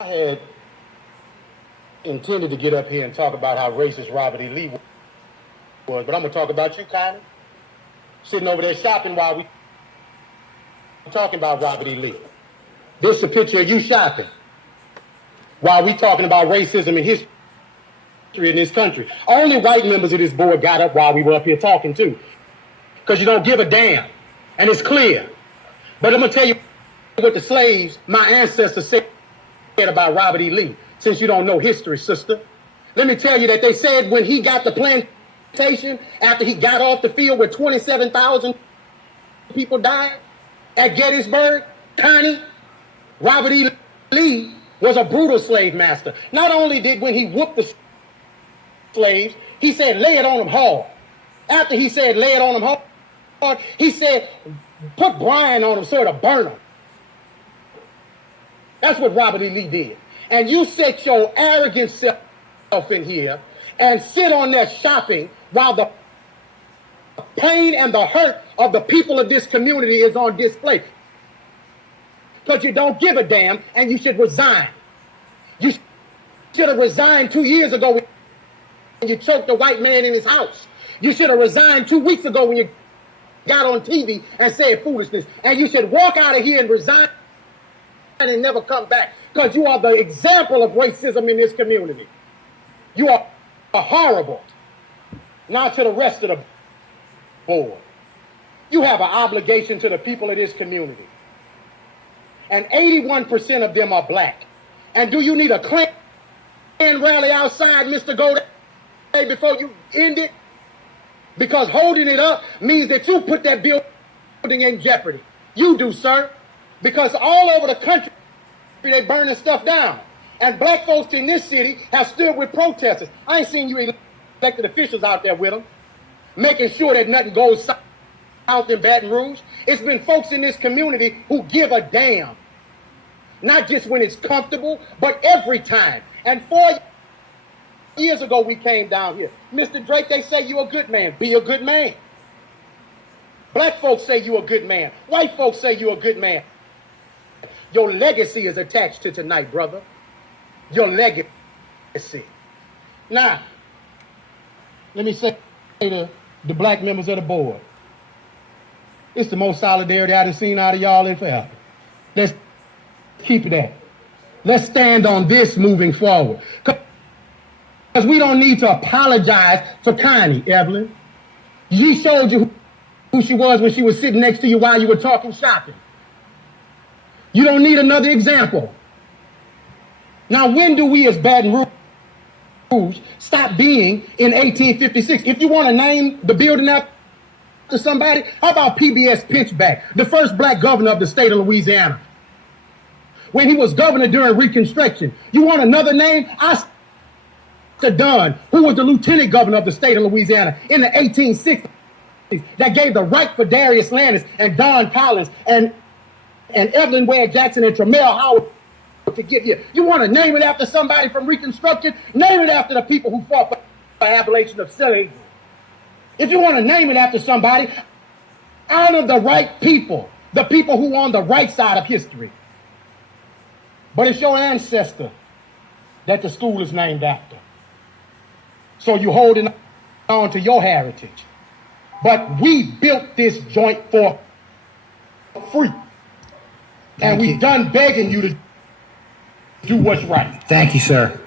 I had intended to get up here and talk about how racist Robert E. Lee was, but I'm going to talk about you, Connie, sitting over there shopping while we talking about Robert E. Lee. This is a picture of you shopping while we talking about racism and history in this country. Only white members of this board got up while we were up here talking too, because you don't give a damn, and it's clear. But I'm going to tell you what the slaves, my ancestors, said about Robert E. Lee, since you don't know history, sister. Let me tell you that they said when he got the plantation, after he got off the field where 27,000 people died at Gettysburg, Connie, Robert E. Lee was a brutal slave master. Not only did when he whooped the slaves, he said, lay it on them hard. After he said, lay it on them hard, he said, put brine on them so it'll burn them. That's what Robert E. Lee did. And you set your arrogant self in here and sit on there shopping while the pain and the hurt of the people of this community is on display. Because you don't give a damn and you should resign. You should have resigned 2 years ago when you choked a white man in his house. You should have resigned 2 weeks ago when you got on TV and said foolishness. And you should walk out of here and resign and never come back, because you are the example of racism in this community. You are horrible. Now to the rest of the board. You have an obligation to the people of this community. And 81% of them are black. And do you need a Klan rally outside, Mr. Golden, before you end it? Because holding it up means that you put that building in jeopardy. You do, sir. Because all over the country, they burning stuff down. And black folks in this city have stood with protesters. I ain't seen you elected officials out there with them, making sure that nothing goes south in Baton Rouge. It's been folks in this community who give a damn. Not just when it's comfortable, but every time. And 4 years ago, we came down here. Mr. Drake, they say you're a good man. Be a good man. Black folks say you're a good man. White folks say you're a good man. Your legacy is attached to tonight, brother. Your legacy. Now, let me say to the black members of the board, it's the most solidarity I've seen out of y'all in forever. Let's keep it that. Let's stand on this moving forward. Because we don't need to apologize for Connie, Evelyn. She showed you who she was when she was sitting next to you while you were talking shopping. You don't need another example. Now, when do we as Baton Rouge stop being in 1856? If you want to name the building after somebody, how about PBS Pinchback, the first black governor of the state of Louisiana? When he was governor during Reconstruction. You want another name? Oscar Dunn, who was the lieutenant governor of the state of Louisiana in the 1860s, that gave the right for Darius Landis and Don Collins and Evelyn Ware Jackson and Tremel Howard to get here. You want to name it after somebody from Reconstruction? Name it after the people who fought for the abolition of slavery. If you want to name it after somebody, honor the right people, the people who are on the right side of history. But it's your ancestor that the school is named after. So you're holding on to your heritage. But we built this joint for free. And we've done begging you to do what's right. Thank you, sir.